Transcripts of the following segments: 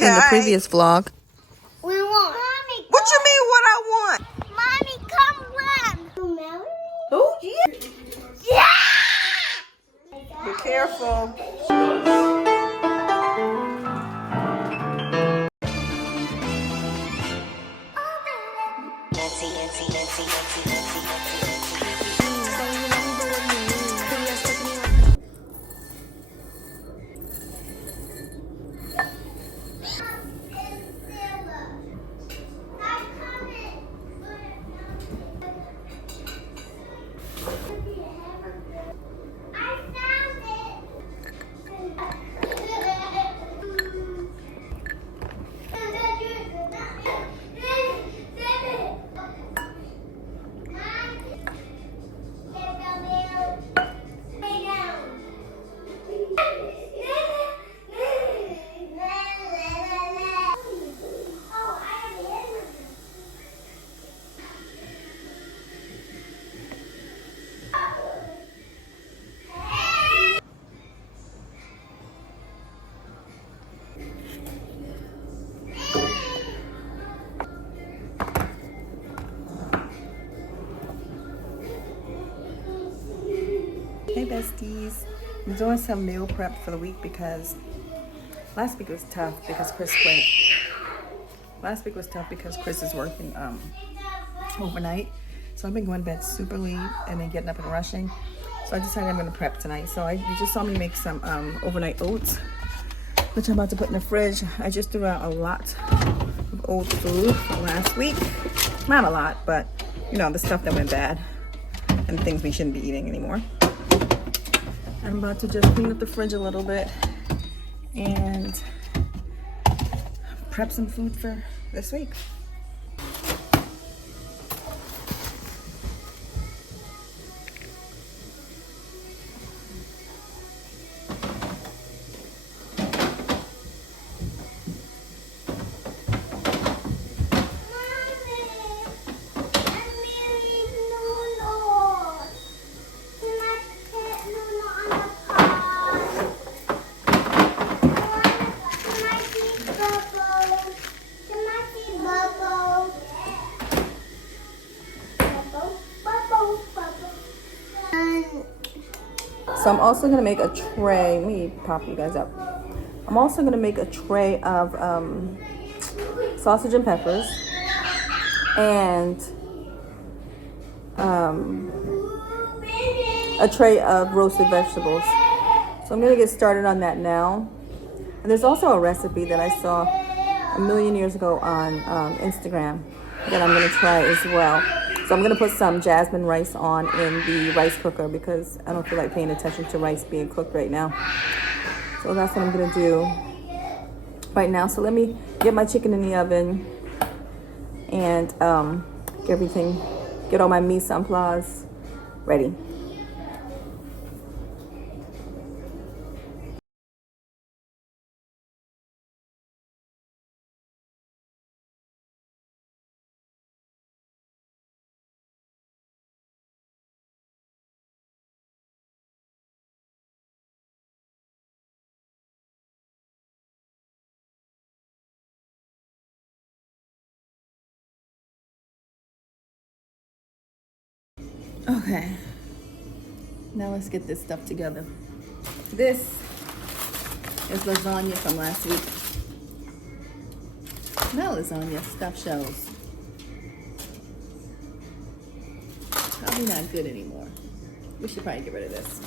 in the previous vlog. We want. Mommy, What you mean what I want? Mommy, come run. Oh, yeah. Yeah. Be careful. Hey besties, I'm doing some meal prep for the week because last week was tough because Chris quit. Last week was tough because Chris is working overnight. So I've been going to bed super late and then getting up and rushing. So I decided I'm going to prep tonight. So you just saw me make some overnight oats, which I'm about to put in the fridge. I just threw out a lot of old food from last week. Not a lot, but you know, the stuff that went bad and things we shouldn't be eating anymore. I'm about to just clean up the fridge a little bit and prep some food for this week. So I'm also gonna make a tray. Let me pop you guys up. I'm also gonna make a tray of sausage and peppers and a tray of roasted vegetables. So I'm gonna get started on that now. And there's also a recipe that I saw a million years ago on Instagram that I'm gonna try as well. So I'm gonna put some jasmine rice on in the rice cooker because I don't feel like paying attention to rice being cooked right now. So that's what I'm gonna do right now. So let me get my chicken in the oven and get all my mise en place ready. Okay, now let's get this stuff together. This is lasagna from last week. Not lasagna, stuffed shells. Probably not good anymore. We should probably get rid of this.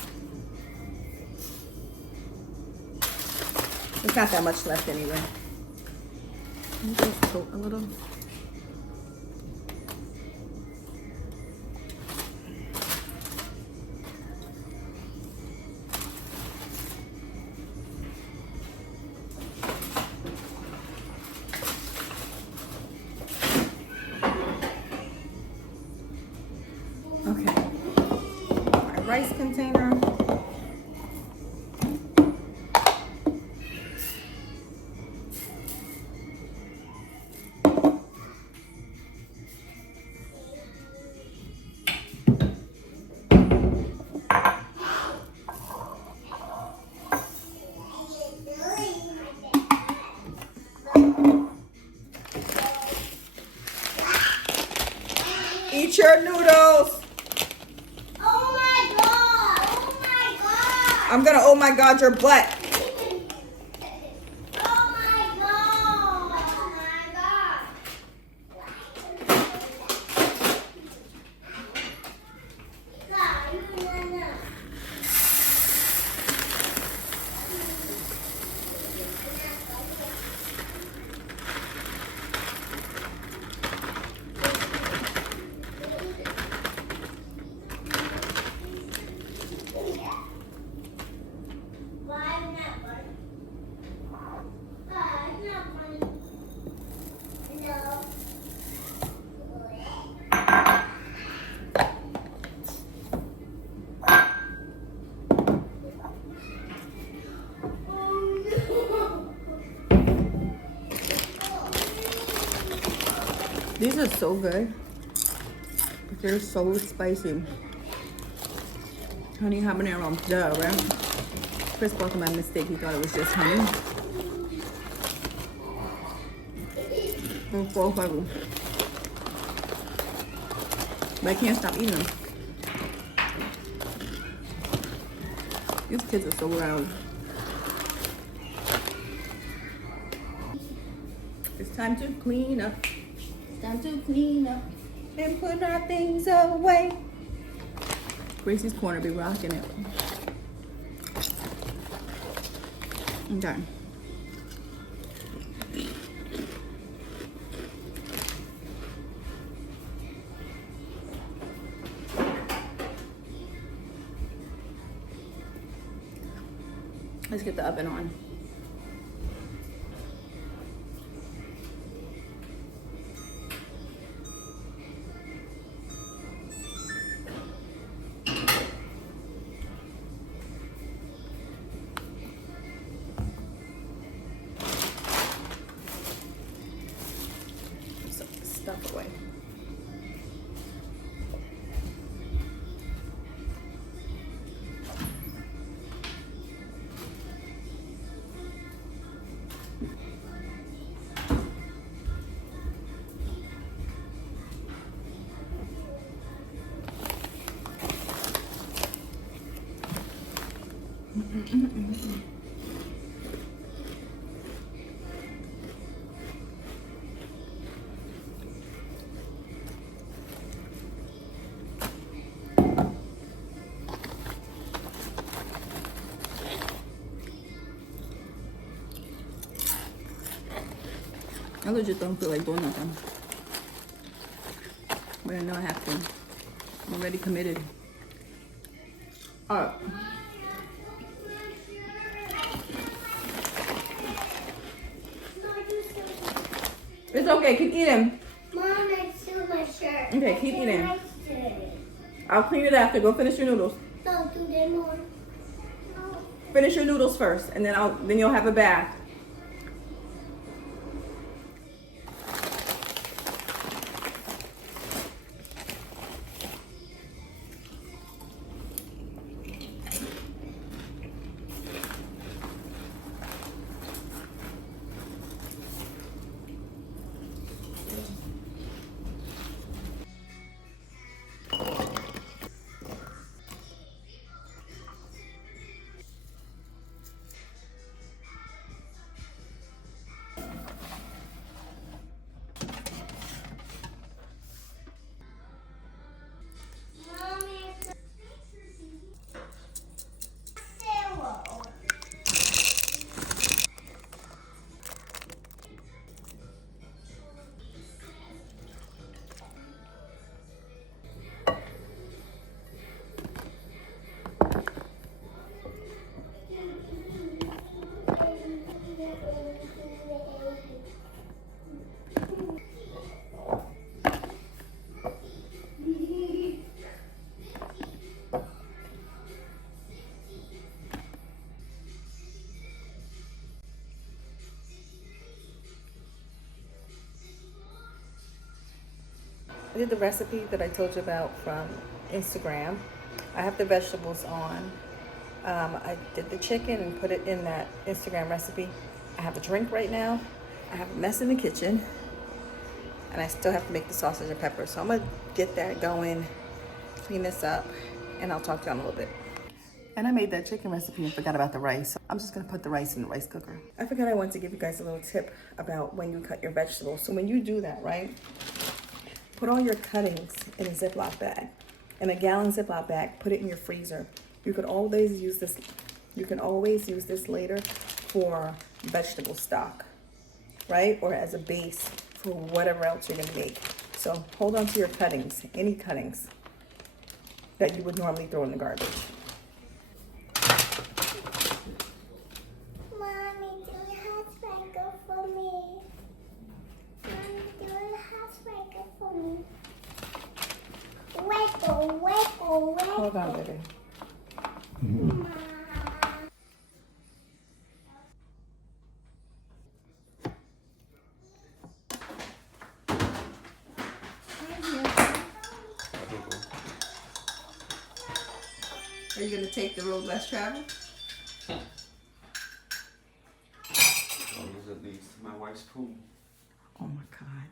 There's not that much left anyway. Let me just coat a little. Okay. My rice container. Eat your noodles. Oh my god! Oh my god! I'm gonna, oh my God, your butt. Oh my god! Oh my god! Why not funny? Why not funny? No. These are so good. They're so spicy. Honey habanero, duh, right? Chris bought them by mistake. He thought it was just honey. And 4 of them. But I can't stop eating them. These kids are so loud. It's time to clean up. It's time to clean up and put our things away. Gracie's corner be rocking it. Okay. Let's get the oven on. Stuff away. I legit don't feel like doing nothing. But I know I have to. I'm already committed. Alright. It's okay, keep eating. Mom, I stole my shirt. Okay, keep eating. I stole I'll clean it after. Go finish your noodles. Don't do that more. Finish your noodles first, and then you'll have a bath. Mommy, Sarah. I did the recipe that I told you about from Instagram. I have the vegetables on. I did the chicken and put it in that Instagram recipe. I have a drink right now. I have a mess in the kitchen, and I still have to make the sausage and pepper. So I'm gonna get that going, clean this up, and I'll talk to you in a little bit. And I made that chicken recipe and forgot about the rice. So I'm just gonna put the rice in the rice cooker. I forgot I wanted to give you guys a little tip about when you cut your vegetables. So when you do that, right, put all your cuttings in a Ziploc bag. In a gallon Ziploc bag, put it in your freezer. You can always use this. You can always use this later for vegetable stock, right? Or as a base for whatever else you're gonna make. So hold on to your cuttings, any cuttings that you would normally throw in the garbage. Mommy, do you have spanker for me? Mommy, do you have spanker for me? Wiggle, wiggle, wiggle. Hold on, baby. Are you gonna take the road less traveled? As long as it leads to my wife's pool. Oh my God.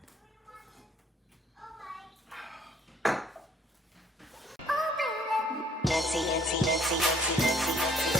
Nancy, Nancy, Nancy, Nancy, Nancy, Nancy.